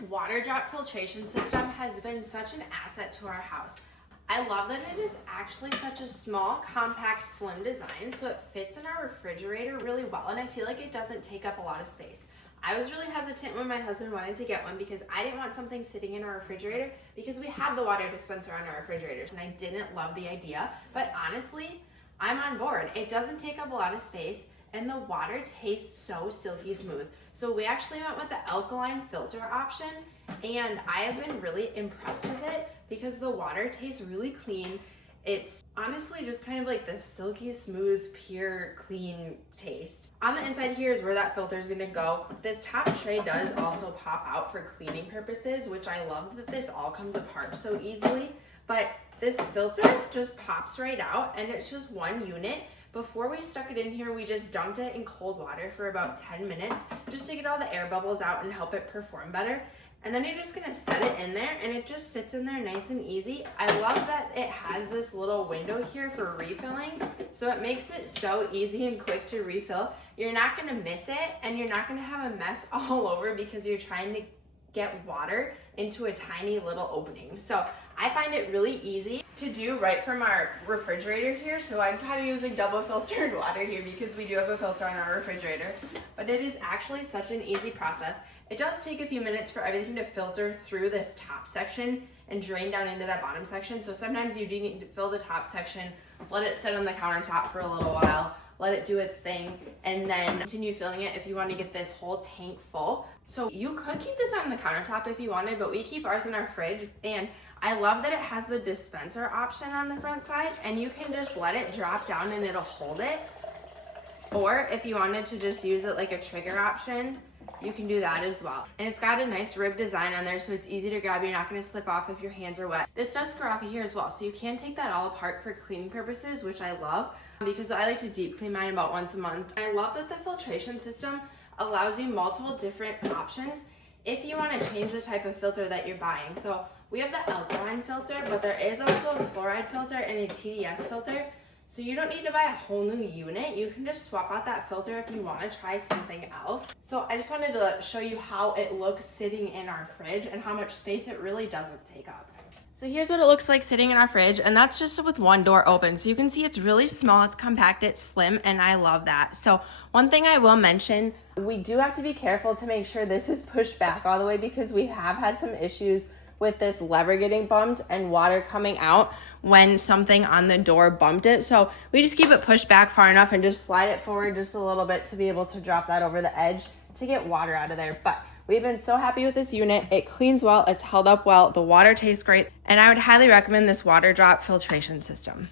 This water drop filtration system has been such an asset to our house. I love that it is actually such a small, compact, slim design, so it fits in our refrigerator really well, and I feel like it doesn't take up a lot of space. I was really hesitant when my husband wanted to get one because I didn't want something sitting in our refrigerator because we have the water dispenser on our refrigerators, and I didn't love the idea, but honestly, I'm on board. It doesn't take up a lot of space, and the water tastes so silky smooth. So we actually went with the alkaline filter option, and I have been really impressed with it because the water tastes really clean. It's honestly just kind of like this silky smooth, pure, clean taste. On the inside here is where that filter is gonna go. This top tray does also pop out for cleaning purposes, which I love that this all comes apart so easily, but this filter just pops right out, and it's just one unit. Before we stuck it in here, we just dunked it in cold water for about 10 minutes just to get all the air bubbles out and help it perform better. And then you're just gonna set it in there, and it just sits in there nice and easy. I love that it has this little window here for refilling, so it makes it so easy and quick to refill. You're not gonna miss it, and you're not gonna have a mess all over because you're trying to get water into a tiny little opening. So I find it really easy to do right from our refrigerator here. So I'm kind of using double filtered water here because we do have a filter on our refrigerator, but it is actually such an easy process. It does take a few minutes for everything to filter through this top section and drain down into that bottom section. So sometimes you do need to fill the top section, let it sit on the countertop for a little while, let it do its thing, and then continue filling it if you want to get this whole tank full. So you could keep this on the countertop if you wanted, but we keep ours in our fridge, and I love that it has the dispenser option on the front side, and you can just let it drop down and it'll hold it. Or if you wanted to just use it like a trigger option, you can do that as well. And it's got a nice rib design on there, so it's easy to grab. You're not gonna slip off if your hands are wet. This does screw off of here as well, so you can take that all apart for cleaning purposes, which I love because I like to deep clean mine about once a month. I love that the filtration system allows you multiple different options if you wanna change the type of filter that you're buying. So we have the alkaline filter, but there is also a fluoride filter and a TDS filter. So you don't need to buy a whole new unit. You can just swap out that filter if you want to try something else. So I just wanted to show you how it looks sitting in our fridge and how much space it really doesn't take up. So here's what it looks like sitting in our fridge, and that's just with one door open. So you can see it's really small, it's compact, it's slim, and I love that. So one thing I will mention, we do have to be careful to make sure this is pushed back all the way because we have had some issues with this lever getting bumped and water coming out when something on the door bumped it. So we just keep it pushed back far enough and just slide it forward just a little bit to be able to drop that over the edge to get water out of there. But we've been so happy with this unit. It cleans well, it's held up well, the water tastes great, and I would highly recommend this water drop filtration system.